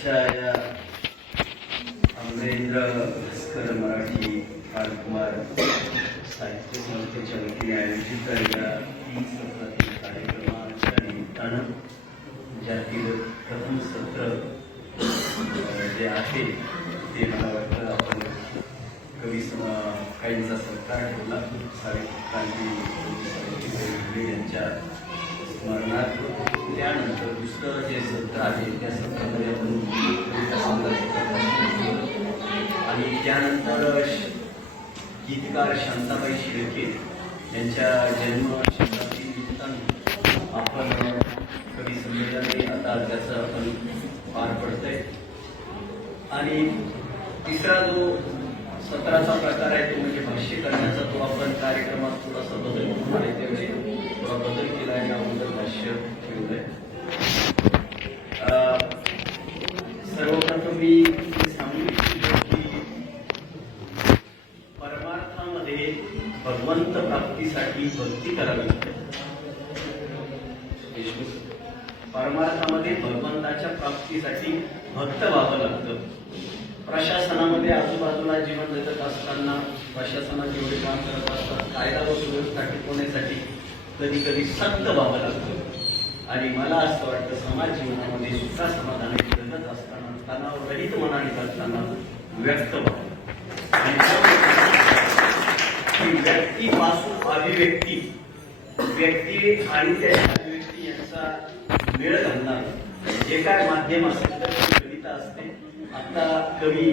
आजच्या या अमरेंद्र भास्कर मराठी बालकुमार साहित्य संस्थेच्या वतीने आयोजित या 30 सत्रातील कार्यक्रमाच्या निमित्तानं ज्यातील प्रथम सत्र जे आहे ते मला वाटतं आपण कवी काहींचा सत्कार ठेवला सावित्रीकांती यांच्या स्मरणार्थ. त्यानंतर दुसरं जे सत्र आहे त्या सत्रामध्ये आपण आणि त्यानंतर गीतकार शांताबाई शिर्के यांच्या जन्मशताब्दी निमित्तानं आपण कवी संमेलन आता त्याचं आपण पार पडतंय. आणि तिसरा जो सत्राचा प्रकार आहे तो म्हणजे भाष्य करण्याचा, तो आपण कार्यक्रमात थोडासा बदल आहे त्यावेळी थोडा बदल केला आहे. अगोदर भाष्य ठेवलंय. सर्वप्रथम मी सांगू इच्छितो की परमार्थामध्ये भगवंत प्राप्तीसाठी भक्ती करावी लागते. परमार्थामध्ये भगवंताच्या प्राप्तीसाठी भक्त व्हावं लागतं. प्रशासनामध्ये आजूबाजूला जीवन जगत असताना प्रशासनात जेवढे काम करत असतात कायदा व सुव्यवस्था टिकवण्यासाठी कधी कधी सक्त व्हावं लागतं. आणि मला असं वाटतं समाज जीवनामध्ये सुखा समाधानाने जगत असताना तणावरहित मनाने जगताना व्यक्त व्हावं. व्यक्तीपासून अभिव्यक्ती, व्यक्ती आणि त्या अभिव्यक्ती यांचा मेळ घालणार जे काय माध्यम असेल तर कविता असते. आता कवी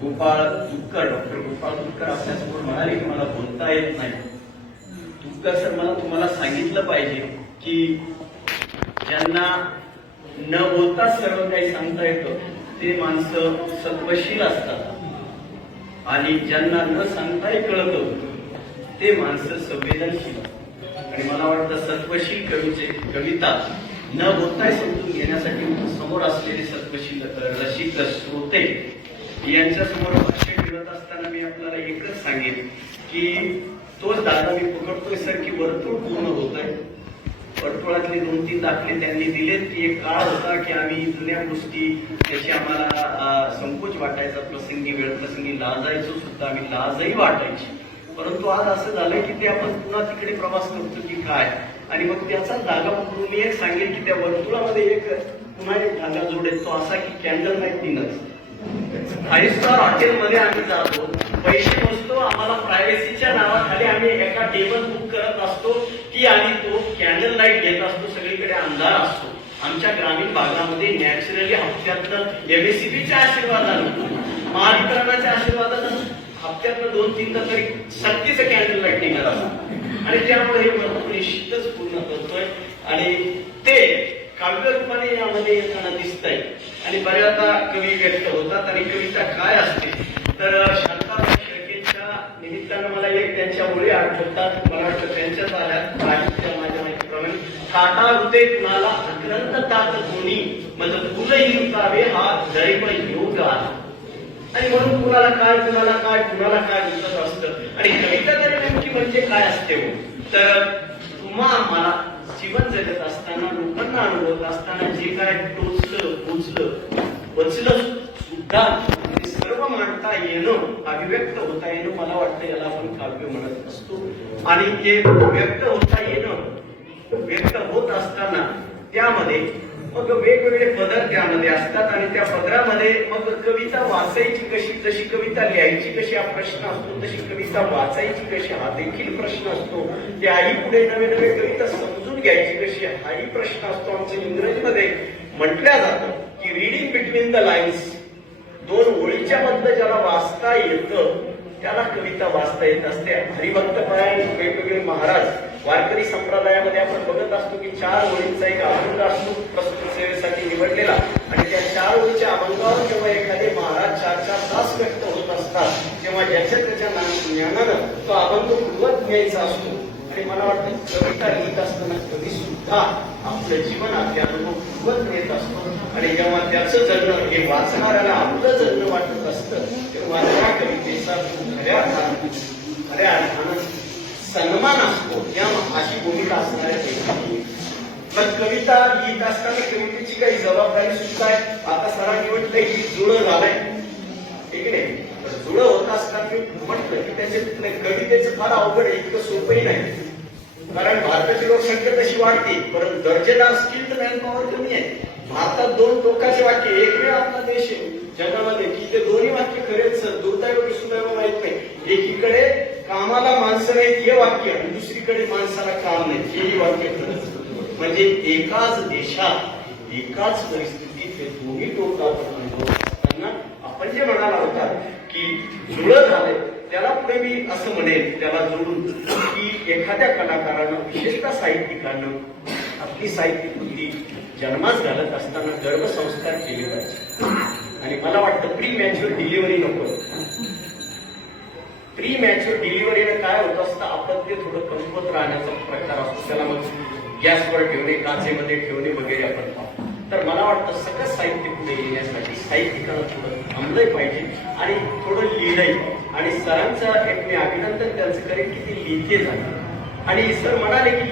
गोपाळ तुपकर, डॉक्टर गोपाळ तुपकर आपल्यासमोर म्हणाले की मला बोलता येत नाही. तुपकर सर, मला तुम्हाला सांगितलं पाहिजे की ज्यांना न बोलता सर्व काही सांगता येतं ते माणसं सत्वशील असतात आणि ज्यांना न सांगताही कळतं ते माणसं संवेदनशील. आणि मला वाटतं सत्वशील कविता न बोलताही समजून घेण्यासाठी समोर असलेले सत्वशील रसिक श्रोते यांच्या समोर भाष्य ठेवत असताना मी आपल्याला एकच सांगेन की तोच दादा मी पकडतोय सर की वर्तुळ पूर्ण होत आहे. वर्तुळातले 2-3 दाखले त्यांनी दिलेत की एक काळ होता की आम्ही जुन्या गोष्टी त्याची आम्हाला संकोच वाटायचा, प्रसंगी वेळप्रसंगी लाजायचो सुद्धा, आम्ही लाजही वाटायची. परंतु आज असं झालंय की ते आपण पुन्हा तिकडे प्रवास करतो की काय. आणि मग त्याचा धागा पकडून मी एक सांगेन की त्या वर्तुळामध्ये एक पुन्हा एक धागा जोडेल तो असा की कॅन्डल लाईट डिनर. 5 स्टार हॉटेलमध्ये आम्ही जातो, पैसे मोजतो, आम्हाला प्रायव्हसीच्या नावाखाली आम्ही एका टेबल बुक करत असतो की आणि तो कॅन्डल लाईट घेत असतो. सगळीकडे अंधार असतो. आमच्या ग्रामीण भागामध्ये नॅचरली हप्त्यातनं एमएससीबीच्या आशीर्वादानं, महावितरणाच्या आशीर्वादानं हप्त्यातनं 2-3 तरी सक्तीचं कॅन्डल लाईट डिनर असतं. आणि त्यामुळे हे वर्तुळ निश्चितच पूर्ण करतोय आणि ते काव्य रूपाने यामध्ये येताना दिसतंय. आणि बऱ्याचदा कवी व्यक्त होतात आणि कविता काय असते तर शांताबाई शेळकेच्या निमित्तानं मला एक त्यांच्या ओळी आठवतात. मला वाटतं त्यांच्याच आल्यात माझ्या माहितीप्रमाणे, ताटा हृदय कुणाला अग्रंथ तात कोणी मग फुलही रुकावे हा दैव योग आहे. आणि म्हणून कुणाला काय कुणाला काय कुणाला काय दिसत असतं. आणि कविता तरी नेमकी म्हणजे काय असते हो तर तुम्हा मला जीवन जगत असताना लोकांना अनुभवत असताना जे काय टोचलं पोचलं वचलं सुद्धा ते सर्व मांडता येणं, अभिव्यक्त होता येणं, मला वाटतं याला आपण काव्य म्हणत असतो. आणि ते व्यक्त होता येणं, व्यक्त होत असताना त्यामध्ये मग वेगवेगळे पदर त्यामध्ये असतात. आणि त्या पदरामध्ये मग कविता वाचायची कशी, जशी कविता लिहायची कशी हा प्रश्न असतो, तशी कविता वाचायची कशी हा देखील प्रश्न असतो. त्याही पुढे नवे नवे कविता समजून घ्यायची कशी हाही प्रश्न असतो. आमच्या इंग्रजीमध्ये म्हटल्या जातं की रिडिंग बिटवीन द लाईन्स, 2 ओळीच्या मधलं ज्याला वाचता येतं त्याला कविता वाचता येत असते. हरिभक्तपरायण वेगवेगळे महाराज वारकरी संप्रदायामध्ये आपण बघत असतो की 4 ओळींचा एक अभंग असतो प्रस्तुत सेवेसाठी निवडलेला. आणि त्या 4 ओळीच्या अभंगावर जेव्हा एखादे महाराज 4-4 तास व्यक्त होत असतात तेव्हा ज्याच्या त्याच्या ज्ञानानं तो अभंग पूर्वत घ्यायचा असतो. आणि मला वाटतं कविता लिहित असताना कवी सुद्धा आपल्या जीवनात त्या अनुभव पूर्वत घेत असतो. आणि जेव्हा त्याचं जगणं हे वाचणाऱ्याला आपलं जगणं वाटत असतं तेव्हा त्या कवितेचा खऱ्या अर्थानं सन्मान असतो. त्या अशी भूमिका असणाऱ्या पण कविता लिहित असताना कवितेची काही जबाबदारी सुद्धा आहे. आता सरांनी म्हटलंय की जुळं झालंय, ठीक आहे. तर जुळं होत असताना मी म्हटलं की त्याचे कवितेचं फार अवघड आहे, इतकं सोपंही नाही. कारण भारताची लोकसंख्या तशी वाढते, परंतु दर्जेदार स्किल्ड मॅनपॉवर कमी आहे. भारतात दोन टोकाचे वाक्य, एकमेव आपला देश आहे जगामध्ये की ते दोन्ही वाक्य खरेच दुर्दैव की सुदैव माहित नाही. एकीकडे कामाला माणसं नाहीत हे वाक्य आणि दुसरीकडे माणसाला काम नाही हेही वाक्य खरंच. म्हणजे एकाच देशात एकाच परिस्थितीत हे दोन्ही टोक आपण अनुभवत असताना आपण जे म्हणाला होता की जुळं झालंय, त्याला पुढे मी असं म्हणेन त्याला जोडून की एखाद्या कलाकारानं विशेषतः साहित्यिकानं आपली साहित्य कृती जन्मास घालत असताना गर्भसंस्कार केले पाहिजे. आणि मला वाटतं प्री मॅच्युअर डिलिव्हरी नको. प्री मॅच्युअर डिलिव्हरीनं काय होत असतं, आपण ते थोडं कमकुवत राहण्याचा प्रकार असतो. त्याला मग गॅसवर ठेवणे, काचेमध्ये ठेवणे वगैरे आपण पाहतो. तर मला वाटतं सगळं साहित्य पुढे येण्यासाठी साहित्यिकाला थोडं थांबलंय पाहिजे आणि थोडं लिहिलंय पाहिजे. आणि सरांचं एक मी अभिनंदन त्यांचं करेन की ते लिहिते झाले आणि सर म्हणाले की